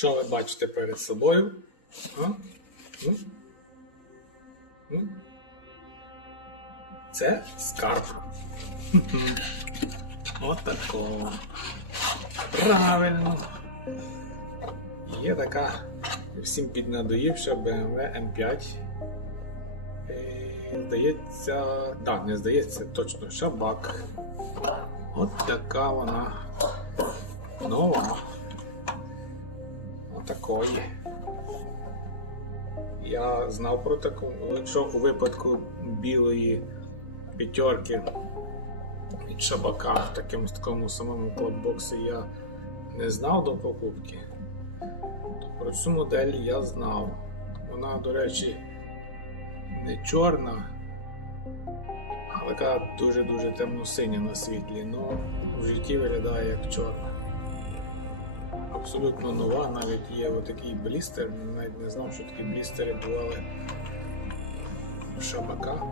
Що ви бачите перед собою? А? Це скарб. Отако. Правильно. Є така всім піднадоївша BMW M5. Е, Здається, так, не здається, точно шабак. От така вона нова. Отакої. Я знав про таку, якщо у випадку білої п'ятерки від шабака в такому, такому самому клаббоксі я не знав до покупки. То про цю модель я знав. Вона, до речі, не чорна, а така дуже-дуже темно-синя на світлі, але в житті виглядає як чорна. Абсолютно нова, навіть є отакий блістер, навіть не знав, що такі блістери бували в шабака.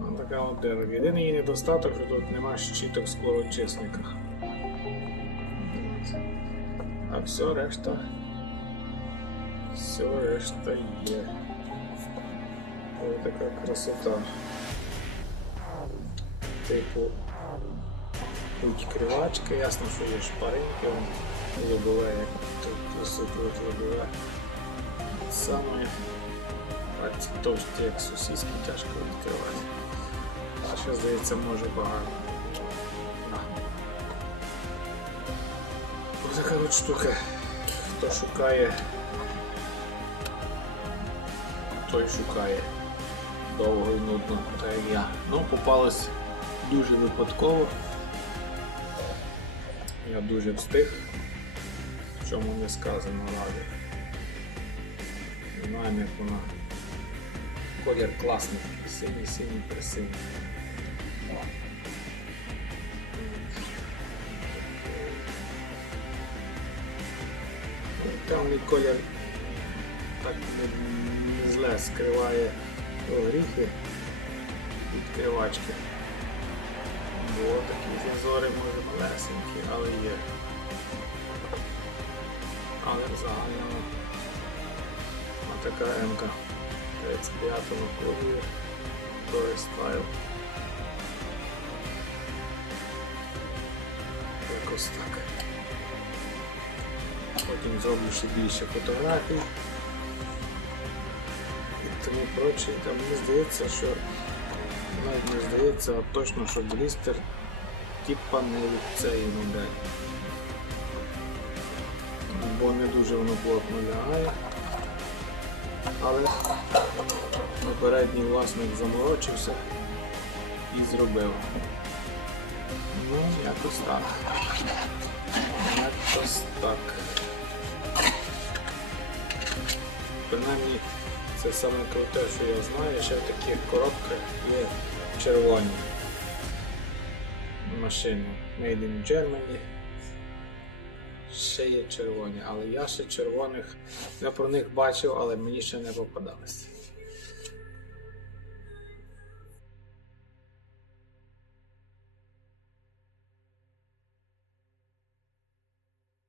Ну, така от дерева. Єдиний її недостаток, що тут нема щиток в склорочисниках. А все решта. Все решта є. Ось така красота. Типу відкривачка, ясно, що є шпаринки, лобове, як тут висвітлюють лобове. Саме пальці товсті, як сусідські, тяжко відкривати. А ще здається, може багато. Ось така от штука. Хто шукає, той шукає довго і нудно, так як я. Ну, попалось дуже випадково. Я дуже встиг, в чому не сказано ради. Знаємо, як вона. Колір класний, синій, синій, присиній. Темний колір так не, не зле скриває горіхи відкривачки. Такі зазори може малесенькі, але є. Але в загальному така М-ка 35-го крові Toy Style. Якось так. Потім зроблю ще більше фотографій і тому проче. Та мені здається, що навіть не здається, а точно, що блістер типа не від цієї моделі. Бо не дуже воно плотно лягає. Але попередній власник заморочився і зробив. Ну, якось так. Якось так. Принаймні, це саме круте, що я знаю, ще в таких є червоні машини Made in Germany. Ще є червоні, але я ще червоних, я про них бачив, але мені ще не попадалось.